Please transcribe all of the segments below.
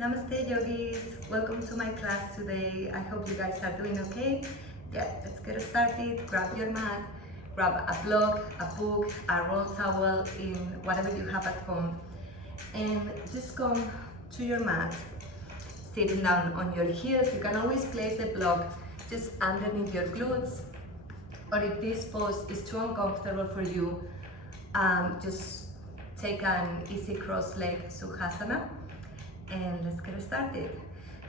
Namaste yogis, welcome to my class today. I hope you guys are doing okay. Yeah, let's get started. Grab your mat, grab a block, a book, a roll towel, in whatever you have at home, and just come to your mat, sitting down on your heels. You can always place the block just underneath your glutes, or if this pose is too uncomfortable for you, just take an easy cross-leg Sukhasana. And let's get started.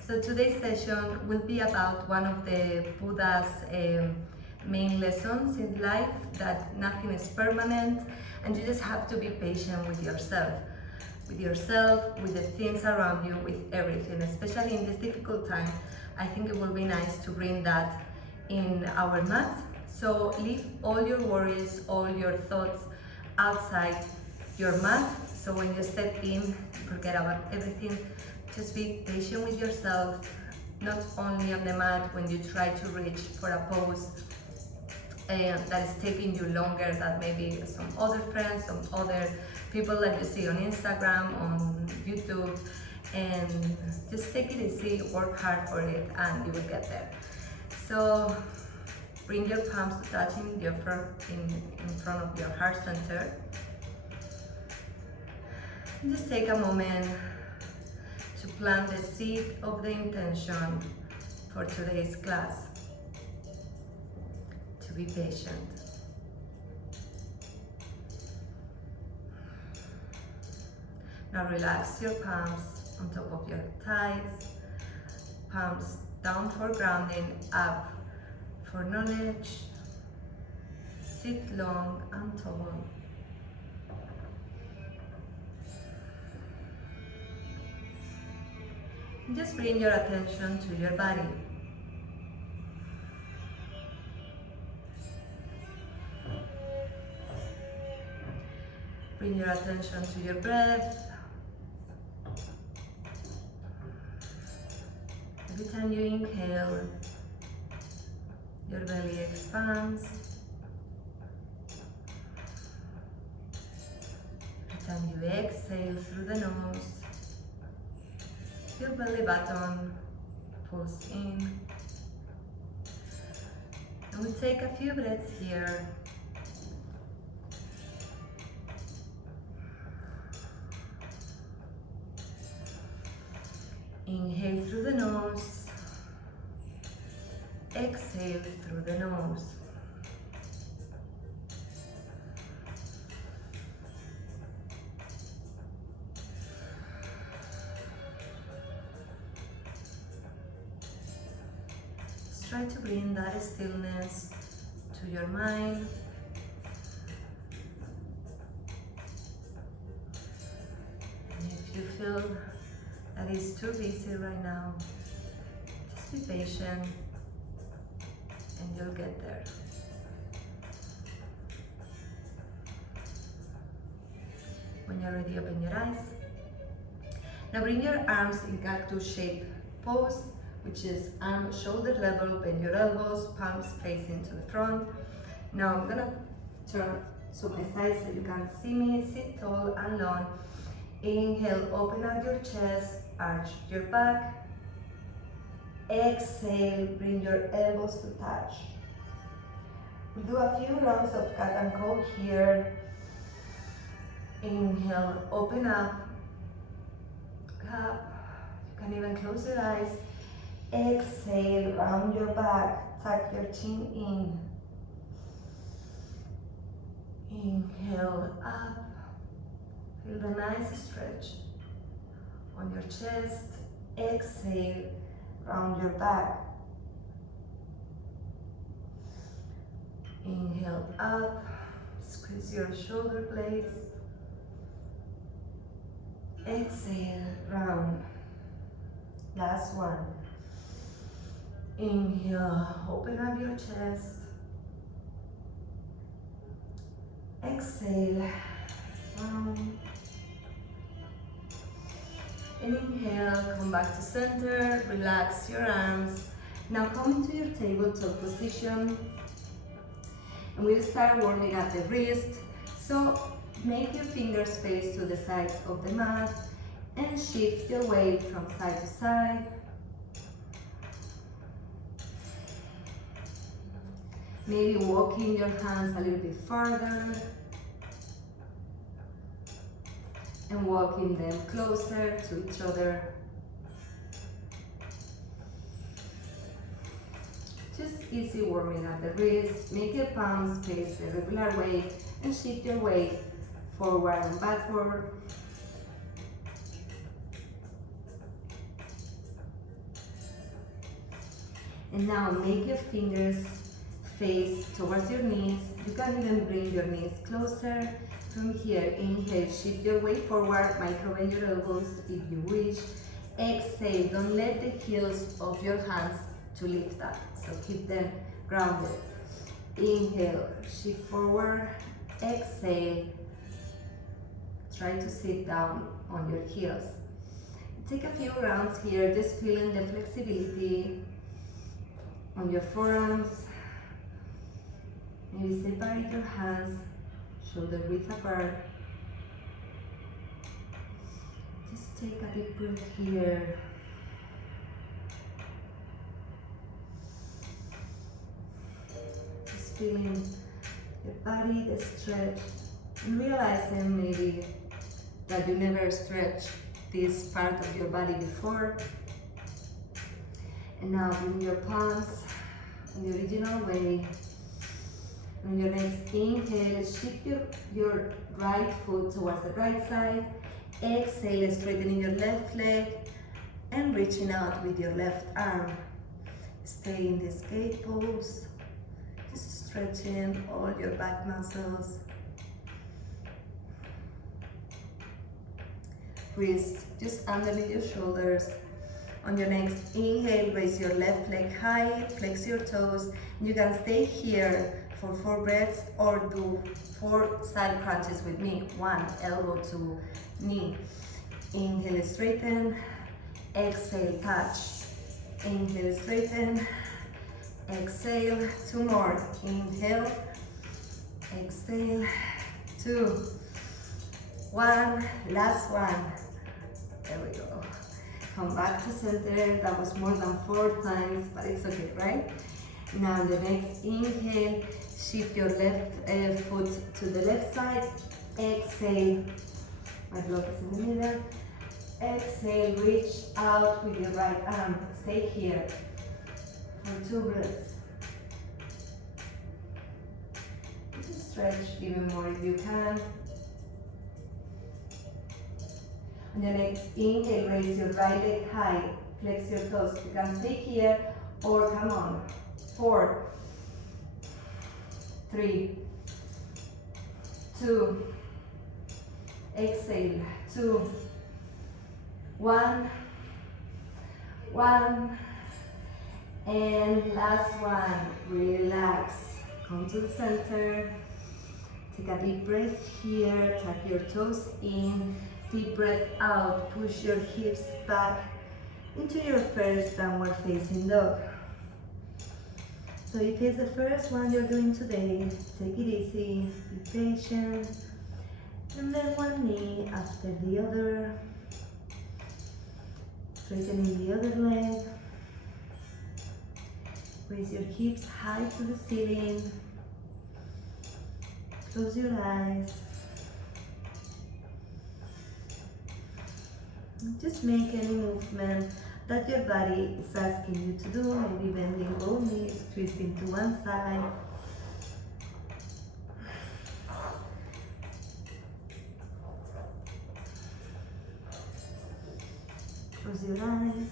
So today's session will be about one of the Buddha's main lessons in life, that nothing is permanent and you just have to be patient with yourself, with the things around you, with everything, especially in this difficult time. I think it will be nice to bring that in our mats. So leave all your worries, all your thoughts outside your mat. So when you step in, forget about everything. Just be patient with yourself, not only on the mat when you try to reach for a pose that is taking you longer than maybe some other friends, some other people that you see on Instagram, on YouTube, and just take it easy, work hard for it, and you will get there. So bring your palms to touching in front of your heart center. Just take a moment to plant the seed of the intention for today's class. To be patient. Now relax your palms on top of your thighs, palms down for grounding, up for knowledge. Sit long and tall. Just bring your attention to your body. Bring your attention to your breath. Every time you inhale, your belly expands. Every time you exhale through the nose, your belly button pulls in. And we take a few breaths here. Inhale through the nose, exhale through the nose. Try to bring that stillness to your mind. And if you feel that it's too busy right now, just be patient and you'll get there. When you're ready, open your eyes. Now bring your arms in cactus shape pose, which is arm shoulder level, bend your elbows, palms facing to the front. Now I'm gonna turn to my side so you can see me. Sit tall and long. Inhale, open up your chest, arch your back. Exhale, bring your elbows to touch. We'll do a few rounds of cat and cow here. Inhale, open up. You can even close your eyes. Exhale, round your back, tuck your chin in. Inhale up, feel the nice stretch on your chest. Exhale, round your back. Inhale up, squeeze your shoulder blades. Exhale, round. Last one. Inhale, open up your chest. Exhale, round. And inhale, come back to center, relax your arms. Now come into your tabletop position. And we'll start warming up the wrist. So make your fingers face to the sides of the mat. and shift your weight from side to side. Maybe walking your hands a little bit farther and walking them closer to each other. Just easy warming up the wrists. Make your palms face the regular way and shift your weight forward and backward. And now make your fingers face towards your knees. You can even bring your knees closer. From here, inhale, shift your weight forward, microwave your elbows if you wish. Exhale, don't let the heels of your hands to lift up, so keep them grounded. Inhale, shift forward. Exhale, try to sit down on your heels. Take a few rounds here, just feeling the flexibility on your forearms. Maybe separate your hands, shoulder width apart. Just take a deep breath here. Just feeling the body, the stretch, and realizing maybe that you never stretched this part of your body before. And now bring your palms in the original way. On your next inhale, shift your right foot towards the right side. Exhale, straightening your left leg and reaching out with your left arm. Stay in this gate pose, just stretching all your back muscles. Wrists just underneath your shoulders. On your next inhale, raise your left leg high, flex your toes. You can stay here for 4 breaths or do 4 side crunches with me. 1, elbow to knee. Inhale, straighten. Exhale, touch. Inhale, straighten. Exhale, 2 more. Inhale, exhale, 2, 1, last one. There we go. Come back to center. That was more than 4 times, but it's okay, right? Now the next inhale, shift your left foot to the left side. Exhale, my block is in the middle. Exhale, reach out with your right arm. Stay here for 2 breaths. Just stretch even more if you can. On your next inhale, raise your right leg high, flex your toes. You can stay here or come on. 4, 3, 2, exhale, 2, 1, 1, and last one. Relax. Come to the center. Take a deep breath here. Tuck your toes in. Deep breath out. Push your hips back into your first downward facing dog. So if it's the first one you're doing today, take it easy, be patient, and then one knee after the other, straightening the other leg, raise your hips high to the ceiling, close your eyes, just make any movement that your body is asking you to do. Maybe bending both knees, twisting to one side. Close your eyes.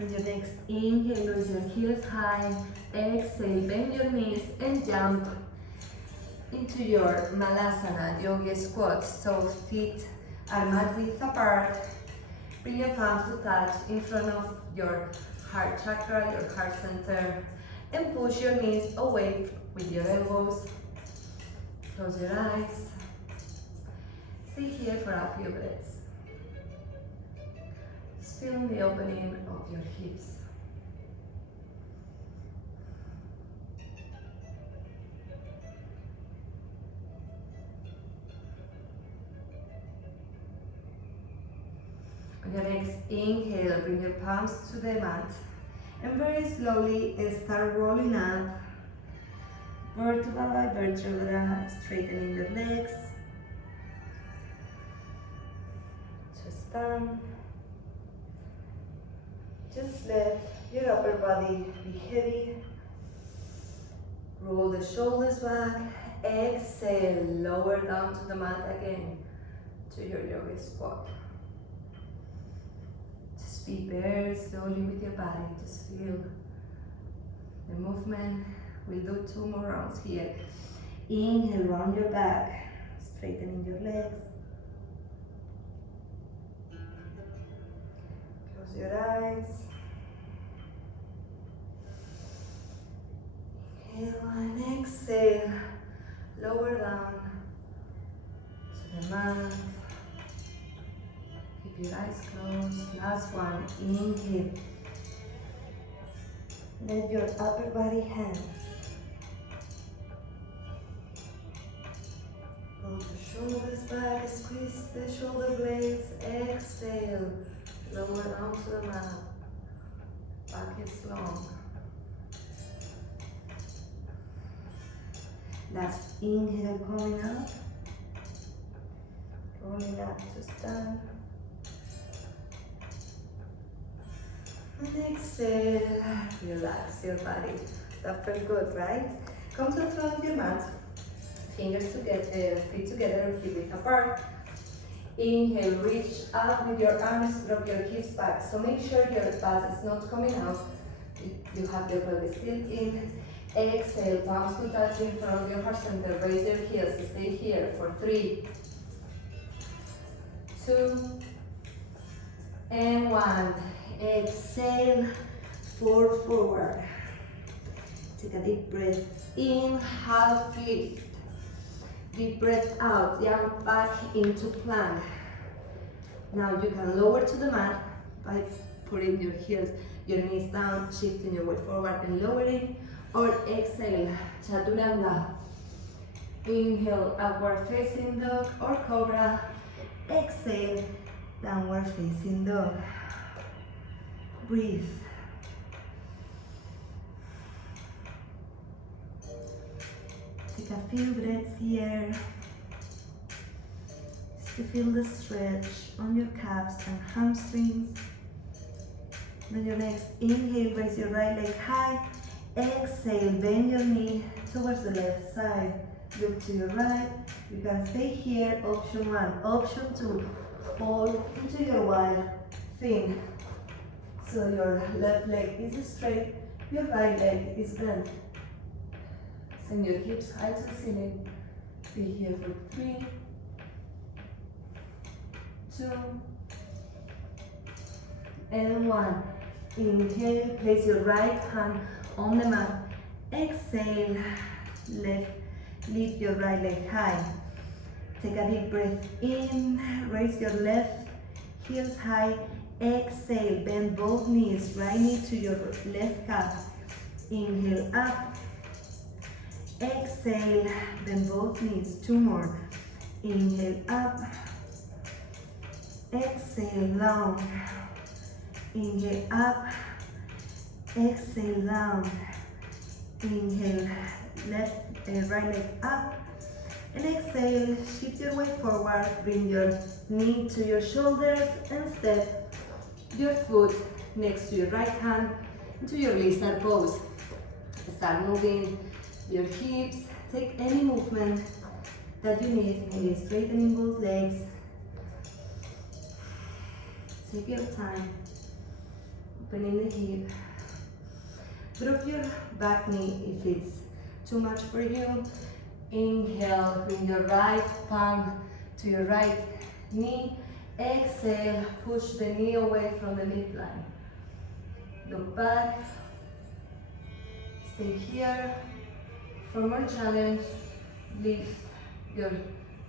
On your next inhale, raise your heels high. Exhale, bend your knees and jump into your Malasana, yogi squat. So feet are mat width apart. Bring your palms to touch in front of your heart chakra, your heart center, and push your knees away with your elbows. Close your eyes. Stay here for a few breaths. Just feeling the opening of your hips. your next inhale, bring your palms to the mat. And very slowly start rolling up, vertebra by vertebra, straightening your legs. Just down. Just let your upper body be heavy. Roll the shoulders back. Exhale, lower down to the mat again, to your yoga squat. Just be very slowly with your body. Just feel the movement. We'll do 2 more rounds here. Inhale, round your back, straightening your legs. Close your eyes. Inhale and exhale. Lower down to the mat. Keep your eyes closed. Last one. Inhale. Let your upper body hang. Roll the shoulders back. Squeeze the shoulder blades. Exhale. Lower down to the mat. Back is long. Last inhale coming up. Rolling up to stand. And exhale, relax your body. That felt good, right? Come to the front of your mat. Fingers together, feet together, feet width apart. Inhale, reach up with your arms, drop your hips back. So make sure your butt is not coming out. You have your pelvis still in. Exhale, palms to touch in front of your heart center. Raise your heels. Stay here for 3, 2, and 1. Exhale, forward. Take a deep breath in, half lift. Deep breath out, jump back into plank. Now you can lower to the mat by putting your heels, your knees down, shifting your weight forward and lowering. Or exhale, chaturanga. Inhale, upward facing dog or cobra. Exhale, downward facing dog. Breathe. Take a few breaths here. Just to feel the stretch on your calves and hamstrings. Then your next inhale, raise your right leg high. Exhale, bend your knee towards the left side. Look to your right. You can stay here. Option 1. Option 2. Fall into your wide fin. So your left leg is straight, your right leg is bent. Send your hips high to the ceiling. Be here for 3, 2, and 1. Inhale, place your right hand on the mat. Exhale, lift your right leg high. Take a deep breath in, raise your left heels high. Exhale, bend both knees, right knee to your left calf. Inhale up. Exhale, bend both knees. 2 more. Inhale up. Exhale down. Inhale up. Exhale down. Inhale, right leg up. And exhale, shift your weight forward. Bring your knee to your shoulders and step your foot next to your right hand into your lizard pose. Start moving your hips. Take any movement that you need. Maybe straightening both legs. Take your time. Opening the hip. Drop your back knee if it's too much for you. Inhale, bring your right palm to your right knee. Exhale, push the knee away from the midline. Look back. Stay here. For more challenge, lift your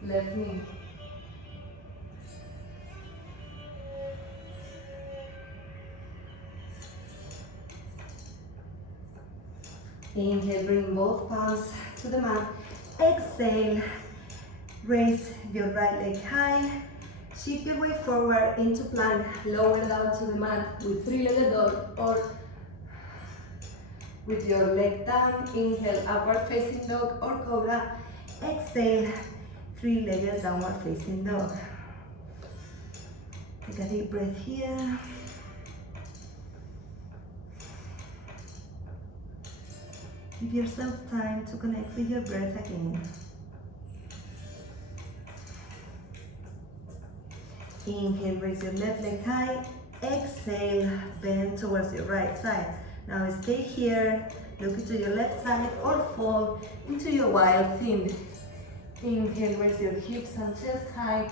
left knee. Inhale, bring both palms to the mat. Exhale, raise your right leg high. Shift your way forward into plank, lower down to the mat with three-legged dog or with your leg down. Inhale, upward facing dog or cobra. Exhale, three-legged downward facing dog. Take a deep breath here. Give yourself time to connect with your breath again. Inhale, raise your left leg high. Exhale, bend towards your right side. Now stay here, look into your left side or fall into your wild thing. Inhale, raise your hips and chest high.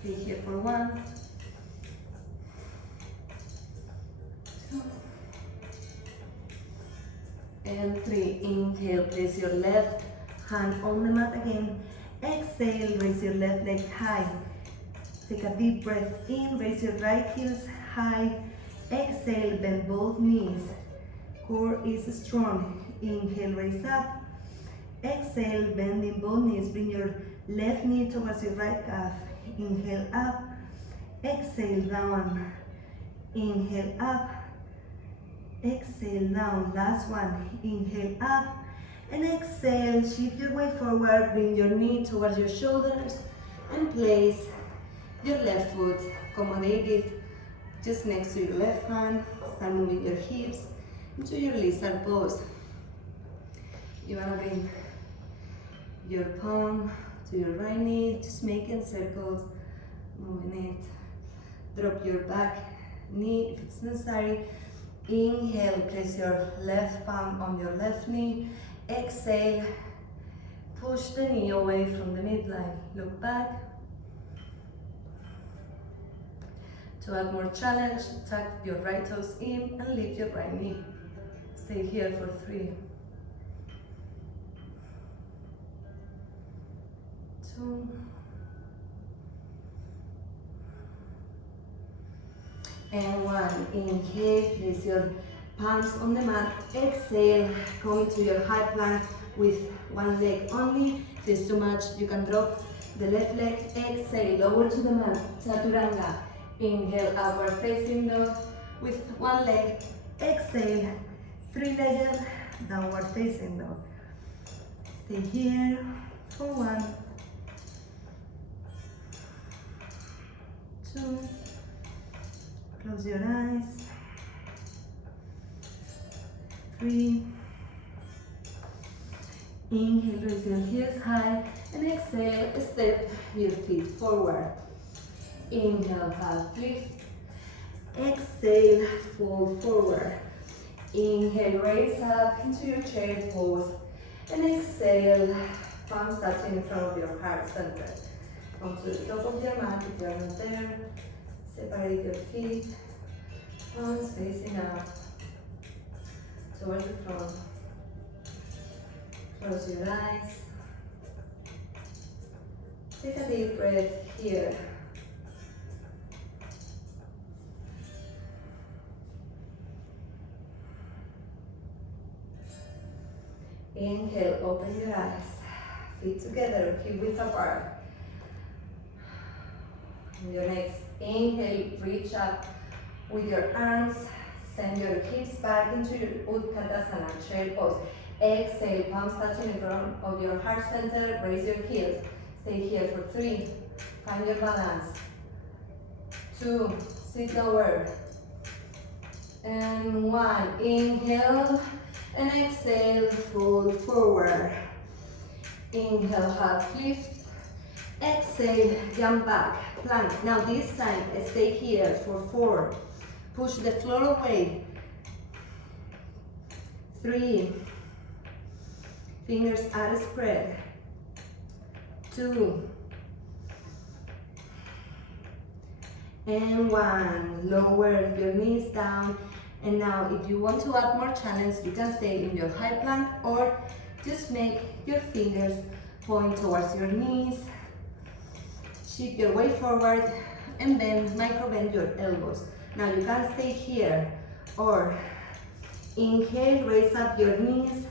Stay here for 1, 2, and 3. Inhale, place your left hand on the mat again. Exhale, raise your left leg high. Take a deep breath in, raise your right heels high. Exhale, bend both knees. Core is strong. Inhale, raise up. Exhale, bending both knees. Bring your left knee towards your right calf. Inhale up. Exhale down. Inhale up. Exhale down. Last one. Inhale up. And exhale, shift your way forward. Bring your knee towards your shoulders and place your left foot accommodated just next to your left hand. Start moving your hips into your lizard pose. You want to bring your palm to your right knee, just making circles, moving it. Drop your back knee if it's necessary. Inhale, place your left palm on your left knee. Exhale, push the knee away from the midline. Look back. To add more challenge, tuck your right toes in and lift your right knee. Stay here for 3, 2, and 1. Inhale, place your palms on the mat. Exhale, come into your high plank with one leg only. If it's too much, you can drop the left leg. Exhale, lower to the mat, chaturanga. Inhale, upward facing dog with one leg. Exhale, three-legged downward facing dog. Stay here for 1, 2. Close your eyes. 3. Inhale, raise your heels high, and exhale, step your feet forward. Inhale, half lift. Exhale, fold forward. Inhale, raise up into your chair pose. And exhale, palms touching in front of your heart center. Come to the top of your mat if you are not there. Separate your feet. Palms facing up towards the front. Close your eyes. Take a deep breath here. Inhale, open your eyes. Feet together, hip width apart. On your next inhale, reach up with your arms. Send your hips back into your Utkatasana, chair pose. Exhale, palms touching in front of your heart center. Raise your heels. Stay here for 3. Find your balance. 2. Sit lower. And 1. Inhale. And exhale, fold forward. Inhale, half lift. Exhale, jump back, plank. Now this time, stay here for 4. Push the floor away. 3. Fingers are spread. 2. And 1. Lower your knees down. And now if you want to add more challenge, you can stay in your high plank or just make your fingers point towards your knees. Shift your way forward and then micro bend your elbows. Now you can stay here or inhale, raise up your knees,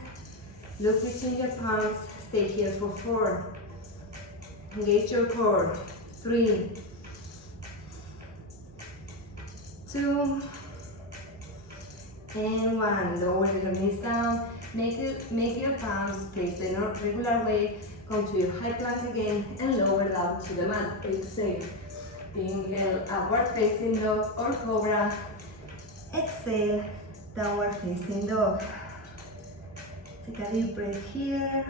look between your palms, stay here for 4. Engage your core. 3, 2, and 1. Lower your knees down. Make your palms face in a regular way. Come to your high plank again and lower down to the mat. Exhale. Inhale, upward facing dog or cobra. Exhale, downward facing dog. Take a deep breath here.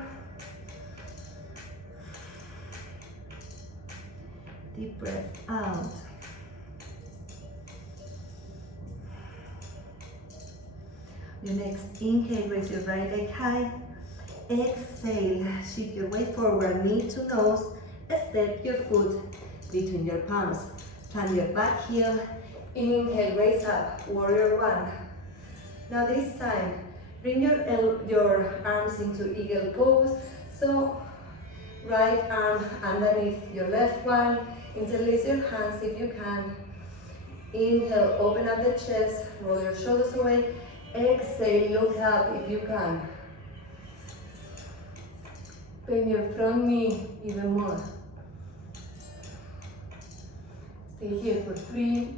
Deep breath out. Your next inhale, raise your right leg high. Exhale, shift your weight forward, knee to nose. Step your foot between your palms. Turn your back heel. Inhale, raise up, warrior one. Now this time, bring your arms into eagle pose. So, right arm underneath your left one. Interlace your hands if you can. Inhale, open up the chest, roll your shoulders away. Exhale, look up if you can. Bend your front knee even more. Stay here for 3,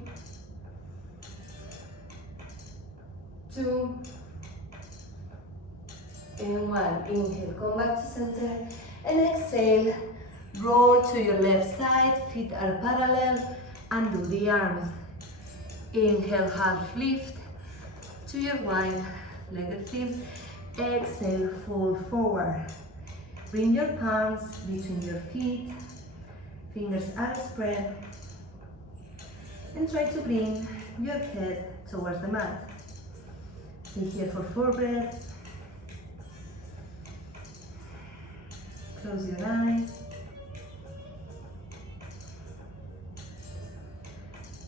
2, and 1. Inhale, come back to center. And exhale, roll to your left side. Feet are parallel. Undo the arms. Inhale, half lift to your wide legged feet. Exhale, fold forward. Bring your palms between your feet. Fingers are spread. And try to bring your head towards the mat. Stay here for 4 breaths. Close your eyes.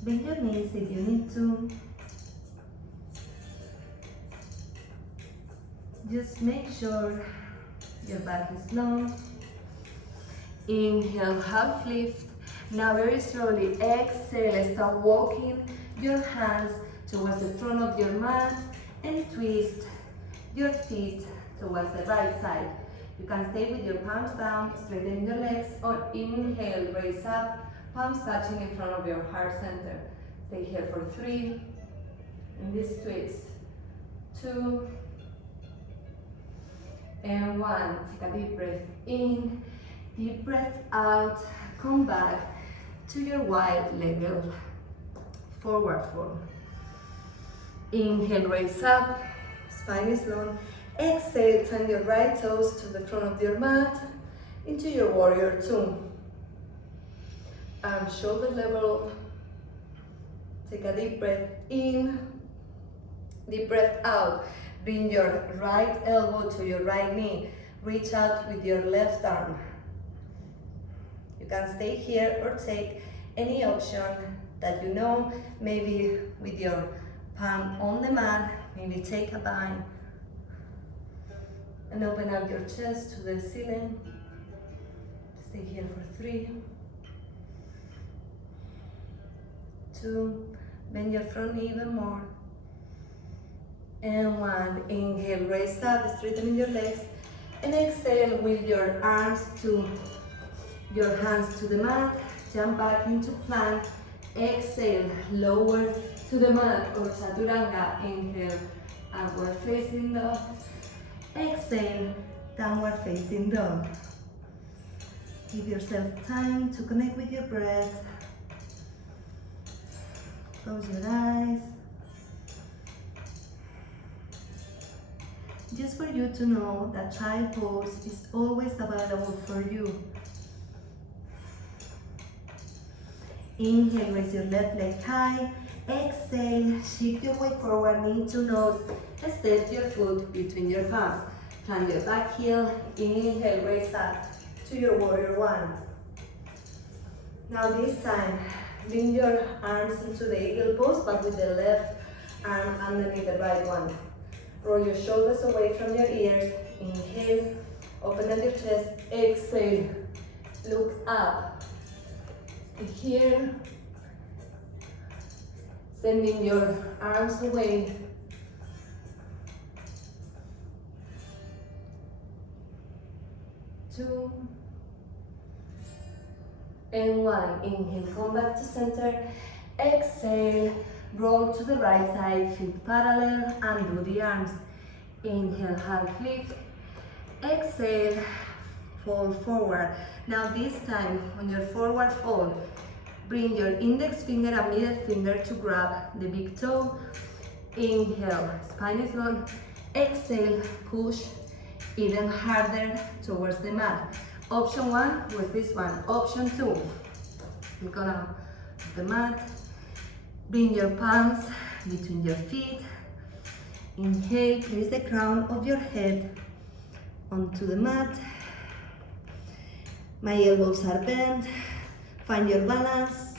Bend your knees if you need to. Just make sure your back is long. Inhale, half lift. Now very slowly exhale, start walking your hands towards the front of your mat and twist your feet towards the right side. You can stay with your palms down, straighten your legs, or inhale, raise up, palms touching in front of your heart center. Stay here for 3, in this twist, 2, and 1. Take a deep breath in, deep breath out, come back to your wide-legged forward fold. Inhale, raise up, spine is long. Exhale, turn your right toes to the front of your mat into your warrior 2. Arms shoulder level. Take a deep breath in, deep breath out. Bring your right elbow to your right knee. Reach out with your left arm. You can stay here or take any option that you know, maybe with your palm on the mat, maybe take a bind and open up your chest to the ceiling. Stay here for 3, 2, bend your front knee even more, and 1. Inhale, raise up, straighten your legs, and exhale with your arms to your hands to the mat. Jump back into plank. Exhale, lower to the mat or chaturanga. Inhale, upward facing dog. Exhale, downward facing dog. Give yourself time to connect with your breath. Close your eyes. Just for you to know that child pose is always available for you. Inhale, raise your left leg high. Exhale, shift your weight forward, knee to nose. Step your foot between your palms. Plant your back heel. Inhale, raise up to your warrior 1. Now this time, bring your arms into the eagle pose, but with the left arm underneath the right one. Roll your shoulders away from your ears. Inhale, open up your chest. Exhale, look up. Stay here. Sending your arms away. Two, And one, inhale, come back to center. Exhale, roll to the right side, feet parallel, and do the arms. Inhale, half lift. Exhale, fold forward. Now this time, on your forward fold, bring your index finger and middle finger to grab the big toe. Inhale, spine is long. Exhale, push even harder towards the mat. Option one was this one. Option two, you're gonna the mat. Bring your palms between your feet. Inhale, place the crown of your head onto the mat. My elbows are bent. Find your balance.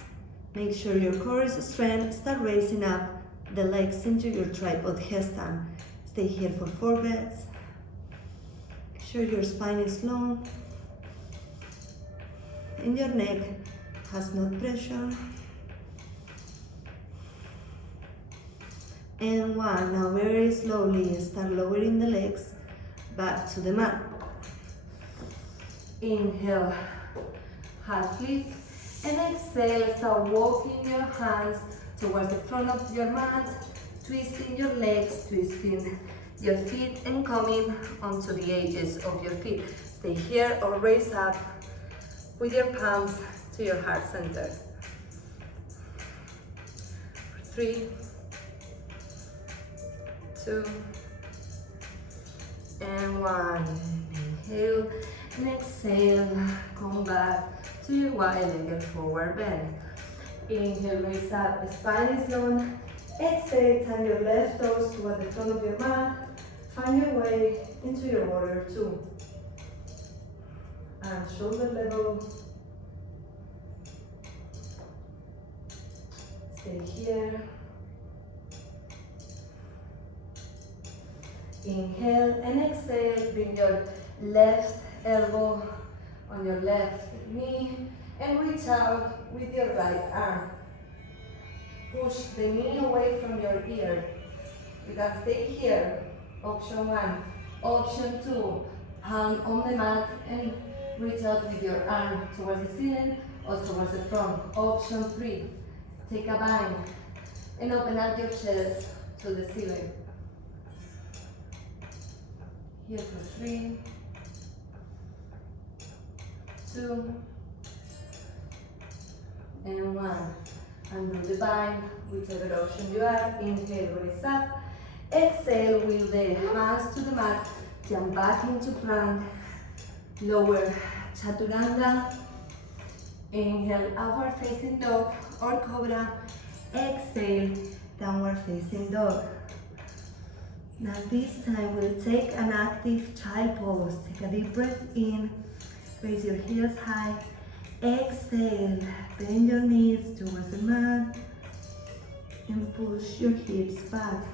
Make sure your core is straight. Start raising up the legs into your tripod headstand. Stay here for 4 breaths. Make sure your spine is long and your neck has no pressure. And one. Now very slowly start lowering the legs back to the mat. Inhale, half lift, and exhale, start walking your hands towards the front of your mat, twisting your legs, twisting your feet, and coming onto the edges of your feet. Stay here or raise up with your palms to your heart center. 3, 2, and 1. Inhale and exhale, come back to your wide-legged forward bend. Inhale, raise up, the spine is long. Exhale, turn your left toes toward the front of your mat. Find your way into your warrior two. And shoulder level. Stay here. Inhale and exhale, bring your left elbow on your left knee and reach out with your right arm. Push the knee away from your ear. You can stay here. Option one. Option two, hand on the mat and reach out with your arm towards the ceiling or towards the front. Option three, take a bind and open up your chest to the ceiling. Here for 3, 2, and 1. And do the bind, whichever option you are. Inhale, raise up. Exhale, with the hands to the mat, jump back into plank. Lower chaturanga. Inhale, upward facing dog or cobra. Exhale, downward facing dog. Now this time we'll take an active child pose. Take a deep breath in, raise your heels high. Exhale, bend your knees towards the mat and push your hips back.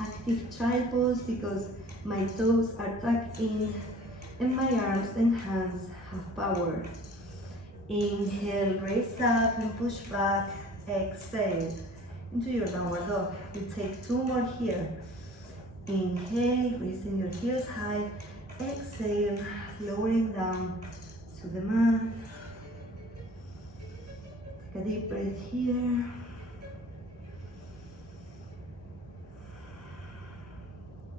Active child pose because my toes are tucked in and my arms and hands have power. Inhale, raise up and push back. Exhale, into your downward dog. We take 2 more here. Inhale, raising your heels high. Exhale, lowering down to the mat. Take a deep breath here.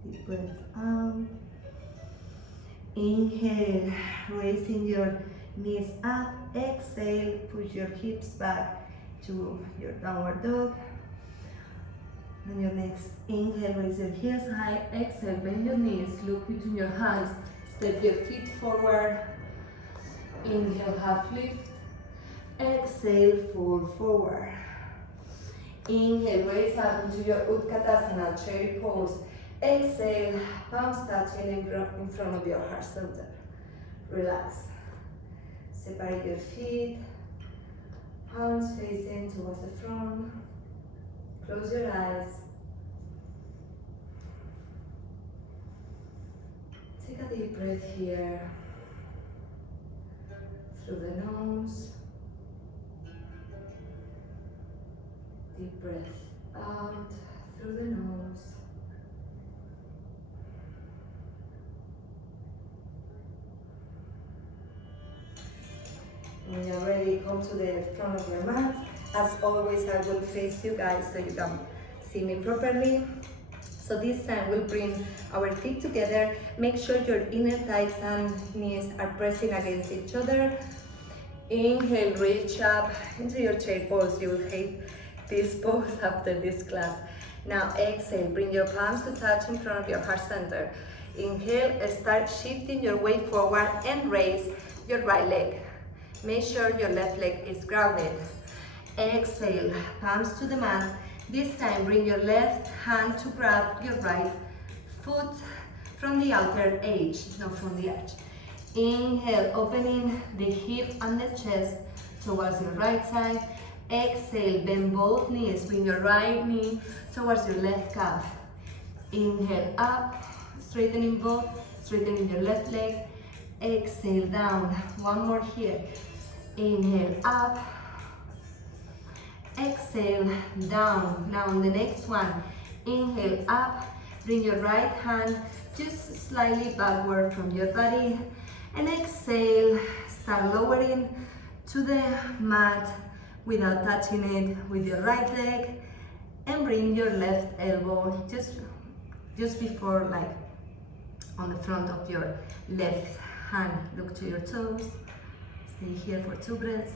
Deep breath out. Inhale, raising your knees up. Exhale, push your hips back to your downward dog. On your next inhale, raise your heels high. Exhale, bend your knees, look between your hands. Step your feet forward. Inhale, half lift. Exhale, fold forward. Inhale, raise up into your Utkatasana, cherry pose. Exhale, palms touching in front of your heart center. Relax. Separate your feet. Palms facing towards the front. Close your eyes. Take a deep breath here. Through the nose. Deep breath out through the nose. When you're ready, come to the front of your mat. As always, I will face you guys so you can see me properly. So this time we'll bring our feet together. Make sure your inner thighs and knees are pressing against each other. Inhale, reach up into your chair pose. You will hate this pose after this class. Now exhale, bring your palms to touch in front of your heart center. Inhale, start shifting your weight forward and raise your right leg. Make sure your left leg is grounded. Exhale, palms to the mat. This time, bring your left hand to grab your right foot from the outer edge, not from the edge. Inhale, opening the hip and the chest towards your right side. Exhale, bend both knees. Bring your right knee towards your left calf. Inhale, up, straightening both, straightening your left leg. Exhale, down. One more here. Inhale, up. Exhale, down. Now on the next one, inhale, up. Bring your right hand just slightly backward from your body. And exhale, start lowering to the mat without touching it with your right leg. And bring your left elbow just before, like on the front of your left hand. Look to your toes. Stay here for 2 breaths.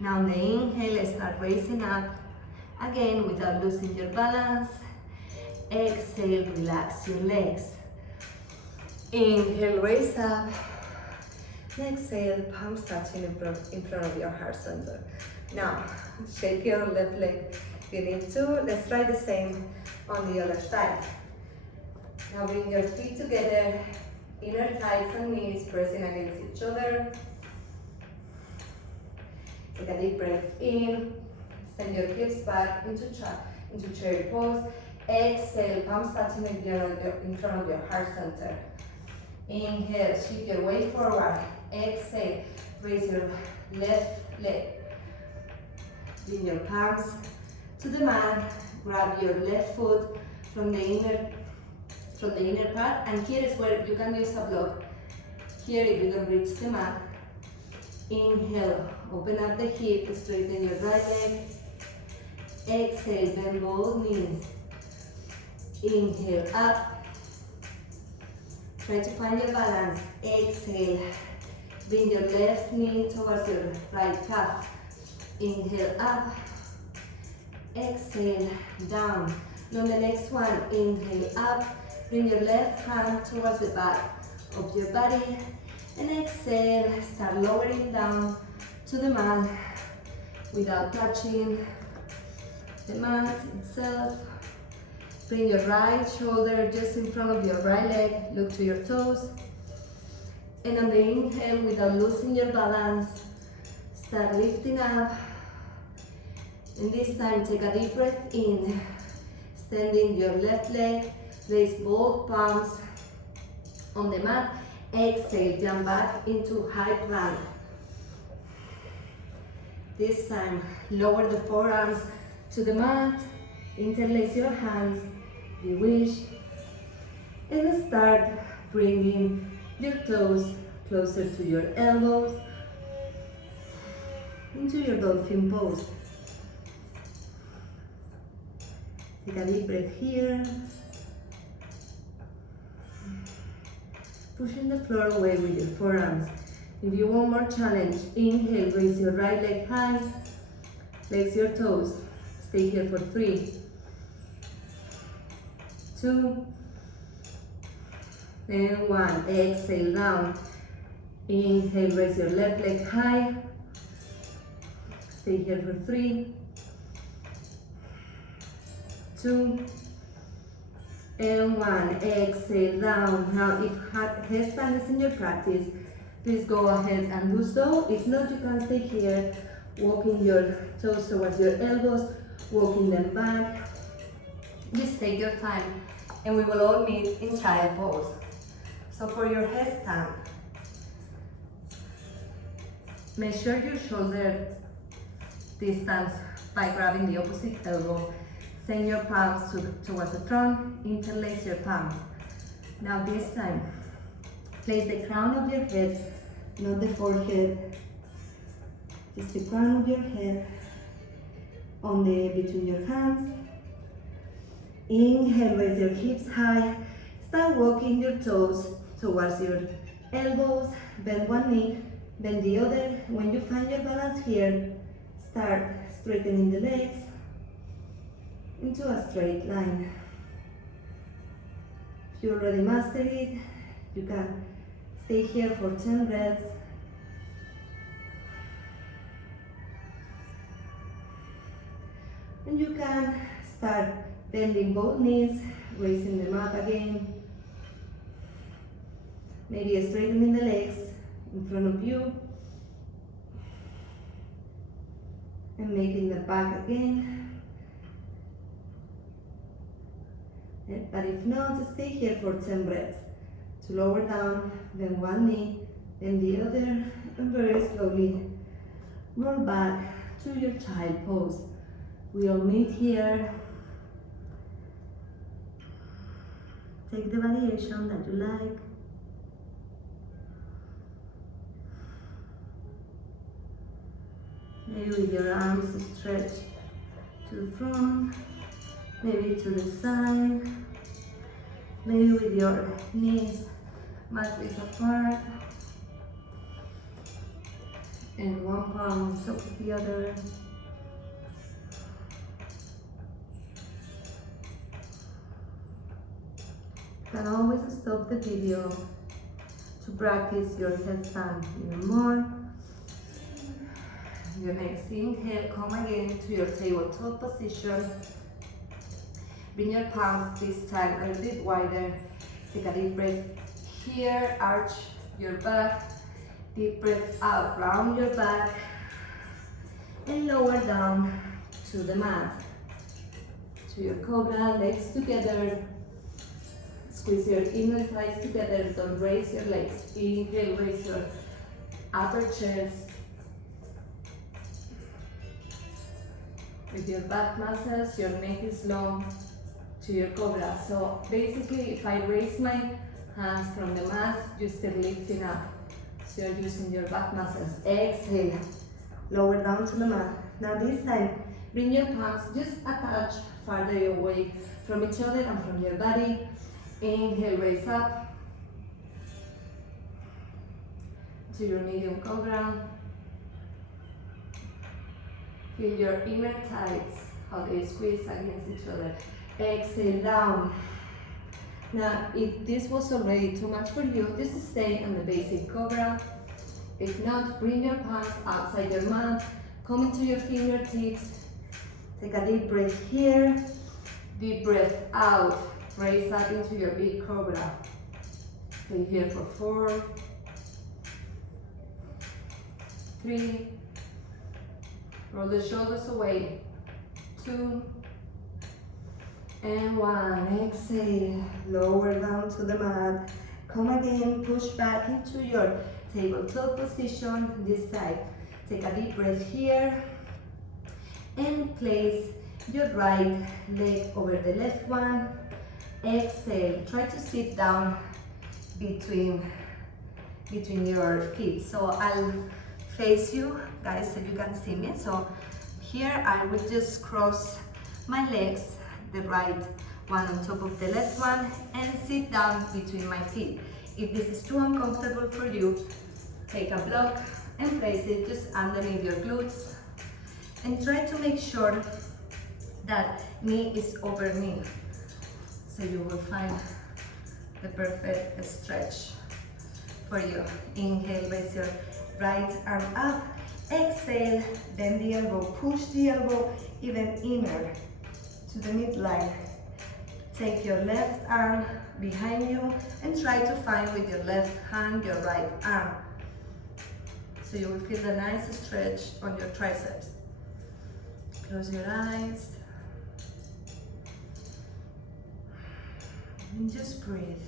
Now on the inhale, start raising up again without losing your balance. Exhale, relax your legs. Inhale, raise up. Exhale, palms touching in front of your heart center. Now, shake your left leg if you need to. Let's try the same on the other side. Now bring your feet together, inner thighs and knees pressing against each other. Take a deep breath in, send your hips back into chair pose. Exhale, palms touching in front of your heart center. Inhale, shift your weight forward. Exhale, raise your left leg. Bring your palms to the mat. Grab your left foot from the inner part, and here is where you can use a block. Here, if you don't reach the mat, inhale, open up the hip, straighten your right leg. Exhale, bend both knees. Inhale, up. Try to find your balance. Exhale, bring your left knee towards your right calf. Inhale, up. Exhale, down. On the next one, inhale, up. Bring your left hand towards the back of your body. And exhale, start lowering down to the mat without touching the mat itself. Bring your right shoulder just in front of your right leg. Look to your toes. And on the inhale, without losing your balance, start lifting up. And this time, take a deep breath in. Extending your left leg. Place both palms on the mat. Exhale, jump back into high plank. This time, lower the forearms to the mat. Interlace your hands, if you wish. And start bringing your toes closer to your elbows into your dolphin pose. Take a deep breath here. Pushing the floor away with your forearms. If you want more challenge, inhale, raise your right leg high. Flex your toes. Stay here for 3, 2, and 1. Exhale, down. Inhale, raise your left leg high. Stay here for 3, 2, and 1. Exhale, down. Now, if headstand is in your practice, please go ahead and do so. If not, you can stay here, walking your toes towards your elbows, walking them back. Just take your time, and we will all meet in child pose. So for your headstand, measure your shoulder distance by grabbing the opposite elbow. Send your palms towards the front, interlace your palms. Now this time, place the crown of your head not the forehead. Just the crown of your head on the between your hands. Inhale, raise your hips high. Start walking your toes towards your elbows. Bend one knee, bend the other. When you find your balance here, start straightening the legs into a straight line. If you already mastered it, you can stay here for 10 breaths. And you can start bending both knees, raising them up again. Maybe straightening the legs in front of you. And making the back again. But if not, just stay here for 10 breaths. To lower down, bend one knee, then the other, and very slowly roll back to your child pose. We'll meet here. Take the variation that you like. Maybe with your arms stretched to the front, maybe to the side, maybe with your knees mat width apart, and one palm on top of the other. You can always stop the video to practice your headstand even more. Your next inhale, come again to your tabletop position. Bring your palms this time a little bit wider. Take a deep breath here, arch your back. Deep breath out, round your back. And lower down to the mat. To your cobra, legs together. Squeeze your inner thighs together, don't raise your legs. Inhale, raise your upper chest. With your back muscles, your neck is long to your cobra. So basically, if I raise my hands from the mat, you're still lifting up. So you're using your back muscles. Exhale, lower down to the mat. Now this time, bring your palms just a touch farther away from each other and from your body. Inhale, raise up to your medium cobra. Feel your inner thighs, how they squeeze against each other. Exhale, down. Now, if this was already too much for you, just stay on the basic cobra. If not, bring your palms outside your mat, come into your fingertips. Take a deep breath here. Deep breath out. Raise up into your big cobra. Stay here for 4, 3, roll the shoulders away, 2, and 1. Exhale, lower down to the mat. Come again, push back into your tabletop position this side. Take a deep breath here and place your right leg over the left one. Exhale, try to sit down between your feet. So I'll face you guys so you can see me. So here I will just cross my legs, the right one on top of the left one, and sit down between my feet. If this is too uncomfortable for you, take a block and place it just underneath your glutes, and try to make sure that knee is over knee. So you will find the perfect stretch for you. Inhale, raise your right arm up. Exhale, bend the elbow, push the elbow even inner to the midline. Take your left arm behind you and try to find with your left hand your right arm. So you will feel the nice stretch on your triceps. Close your eyes. And just breathe.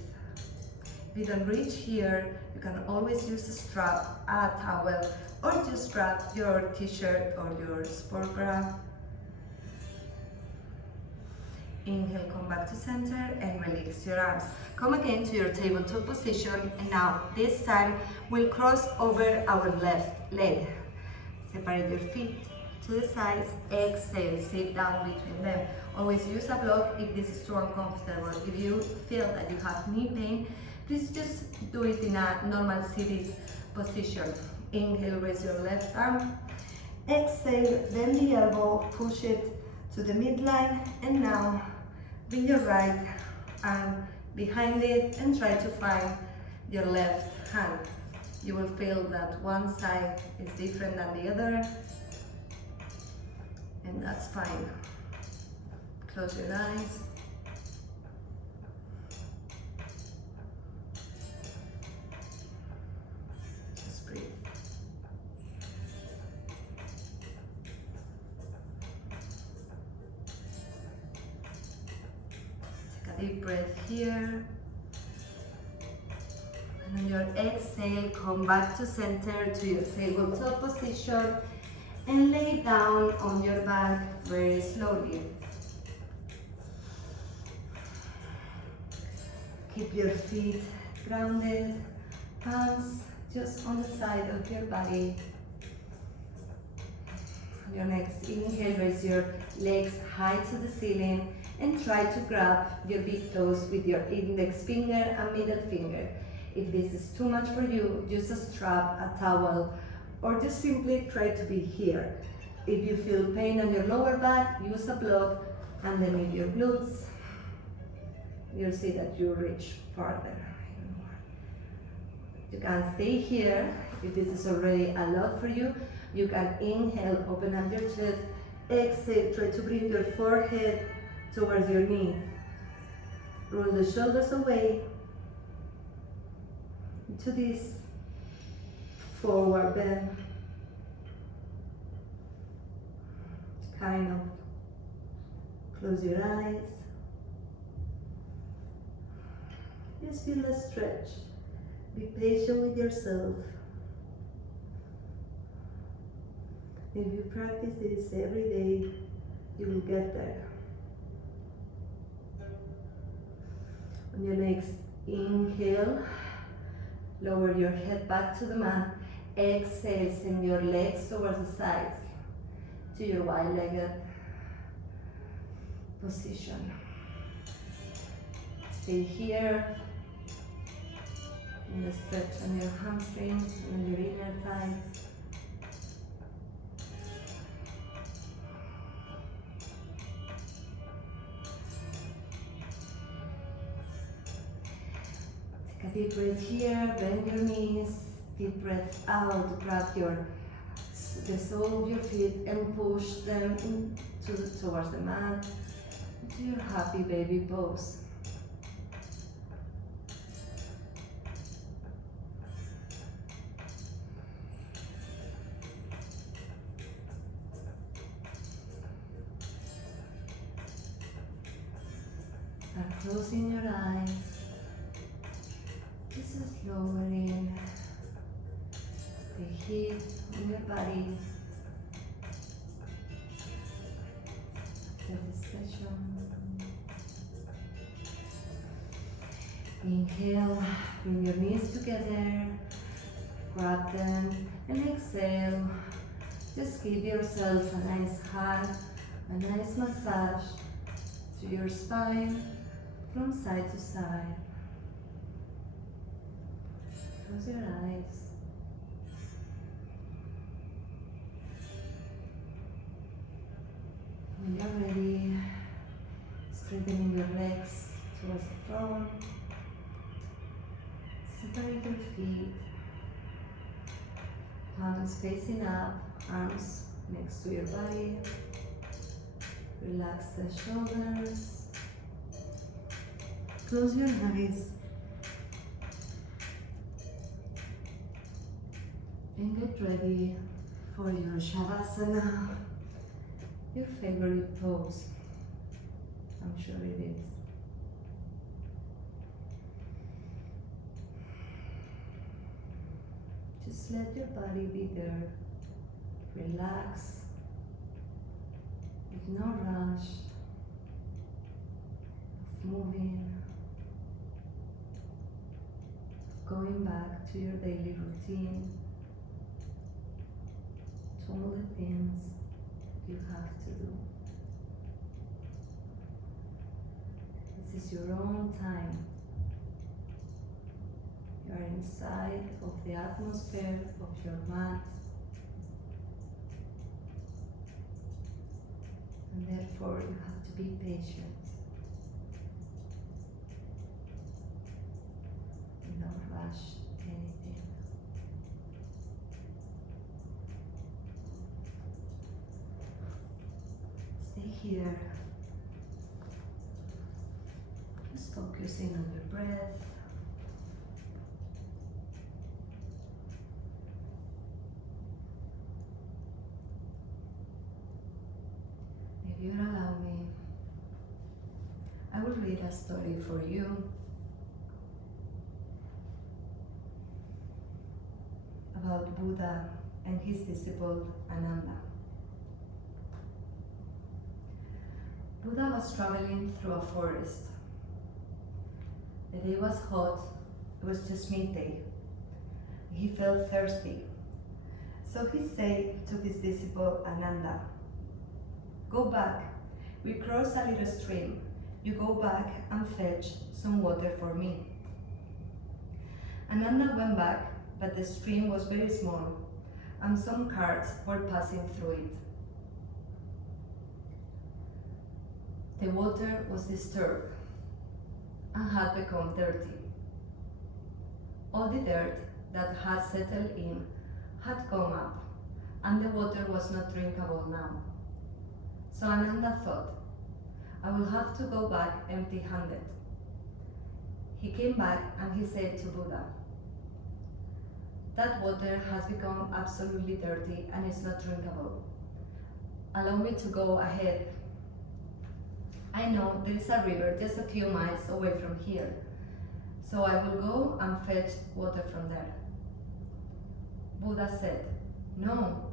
If you don't reach here, you can always use a strap, a towel, or just wrap your t-shirt or your sport bra. Inhale, come back to center and release your arms. Come again to your tabletop position, and now this time we'll cross over our left leg. Separate your feet to the sides. Exhale, sit down between them. Always use a block if this is too uncomfortable. If you feel that you have knee pain, please just do it in a normal seated position. Inhale, raise your left arm. Exhale, bend the elbow, push it to the midline, and now bring your right arm behind it and try to find your left hand. You will feel that one side is different than the other, and that's fine. Close your eyes. Just breathe. Take a deep breath here. And on your exhale, come back to center, to your tabletop position, and lay down on your back very slowly. Keep your feet grounded, palms just on the side of your body. On your next inhale, raise your legs high to the ceiling and try to grab your big toes with your index finger and middle finger. If this is too much for you, use a strap, a towel, or just simply try to be here. If you feel pain on your lower back, use a block underneath your glutes. You'll see that you reach farther. You can stay here. If this is already a lot for you, you can inhale, open up your chest. Exhale, try to bring your forehead towards your knee. Roll the shoulders away into this forward bend. Kind of close your eyes. Just feel a stretch. Be patient with yourself. If you practice this every day, you will get there. On your next inhale, lower your head back to the mat. Exhale, send your legs towards the sides to your wide-legged position. Stay here. And the stretch on your hamstrings and your inner thighs. Take a deep breath here, bend your knees, deep breath out, grab the sole of your feet and push them towards the mat, into your happy baby pose. Start closing your eyes. This is lowering the heat in your body after this session. Inhale, bring your knees together, grab them, and exhale. Just give yourself a nice hug, a nice massage to your spine from side to side. Close your eyes. When you're ready, straightening your legs towards the front. Separate your feet. Palms facing up, arms next to your body. Relax the shoulders. Close your eyes. And get ready for your Shavasana, your favorite pose. I'm sure it is. Just let your body be there. Relax, with no rush. moving, going back to your daily routine, to all the things you have to do. This is your own time. You are inside of the atmosphere of your mat, and therefore you have to be patient. And don't rush anything. Stay here. Just focusing on your breath. If you allow me, I will read a story for you about Buddha and his disciple Ananda. Buddha was traveling through a forest. The day was hot, it was just midday. He felt thirsty. So he said to his disciple Ananda, "Go back, we cross a little stream. You go back and fetch some water for me." Ananda went back, but the stream was very small, and some carts were passing through it. The water was disturbed and had become dirty. All the dirt that had settled in had come up, and the water was not drinkable now. So Ananda thought, "I will have to go back empty-handed." He came back and he said to Buddha, "That water has become absolutely dirty and is not drinkable. Allow me to go ahead. I know there is a river just a few miles away from here, so I will go and fetch water from there." Buddha said, "No,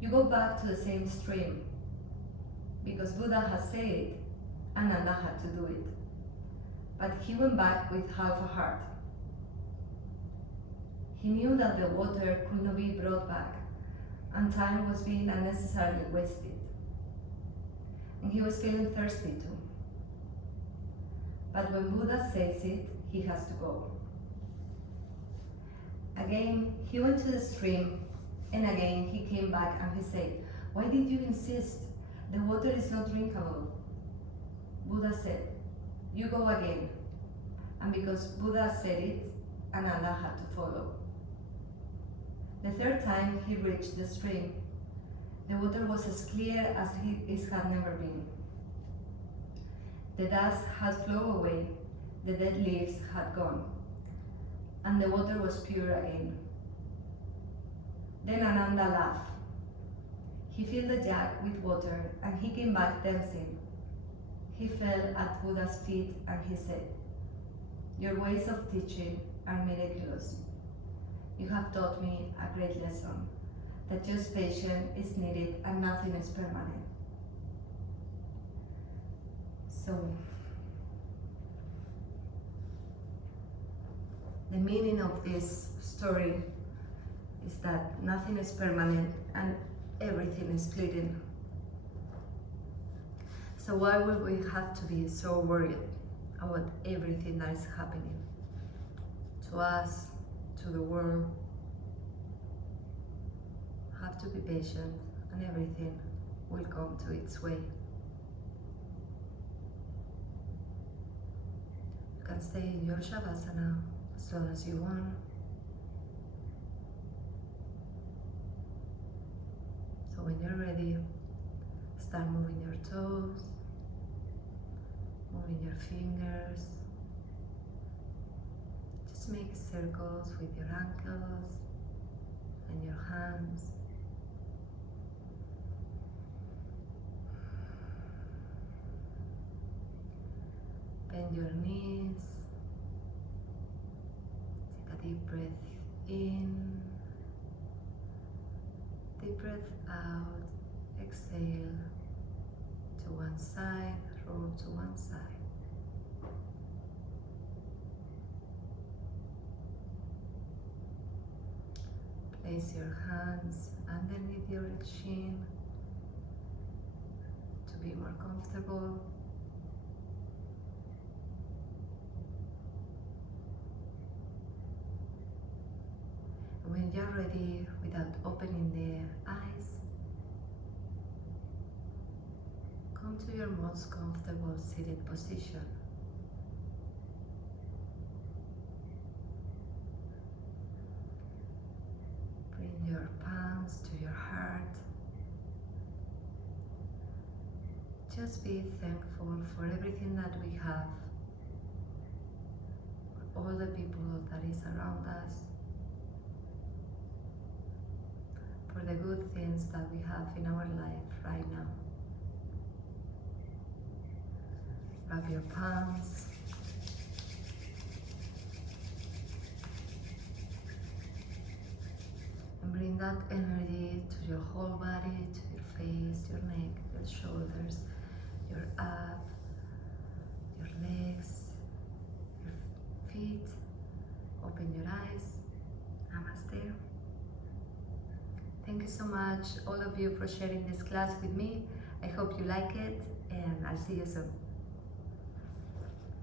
you go back to the same stream." Because Buddha had said it, Ananda had to do it. But he went back with half a heart. He knew that the water could not be brought back, and time was being unnecessarily wasted. And he was feeling thirsty too. But when Buddha says it, he has to go. Again, he went to the stream, and again he came back and he said, "Why did you insist? The water is not drinkable." Buddha said, "You go again." And because Buddha said it, Ananda had to follow. The third time he reached the stream, the water was as clear as it had never been. The dust had flown away, the dead leaves had gone, and the water was pure again. Then Ananda laughed. He filled the jug with water and he came back dancing. He fell at Buddha's feet and he said, "Your ways of teaching are miraculous. You have taught me a great lesson, that just patience is needed and nothing is permanent." So, the meaning of this story is that nothing is permanent and everything is fleeting. So why would we have to be so worried about everything that is happening to us, to the world? Have to be patient and everything will come to its way. You can stay in your Shavasana as long as you want. So when you're ready, start moving your toes, moving your fingers. Just make circles with your ankles and your hands. Bend your knees. Take a deep breath in. Deep breath out. Exhale to one side, roll to one side. Place your hands underneath your chin to be more comfortable. When you're ready, without opening the eyes, come to your most comfortable seated position. Bring your palms to your heart. Just be thankful for everything that we have, for all the people that is around us, for the good things that we have in our life right now. Rub your palms. And bring that energy to your whole body, to your face, your neck, your shoulders, your ab, your legs, your feet. Open your eyes. Namaste. Thank you so much, all of you, for sharing this class with me. I hope you like it, and I'll see you soon.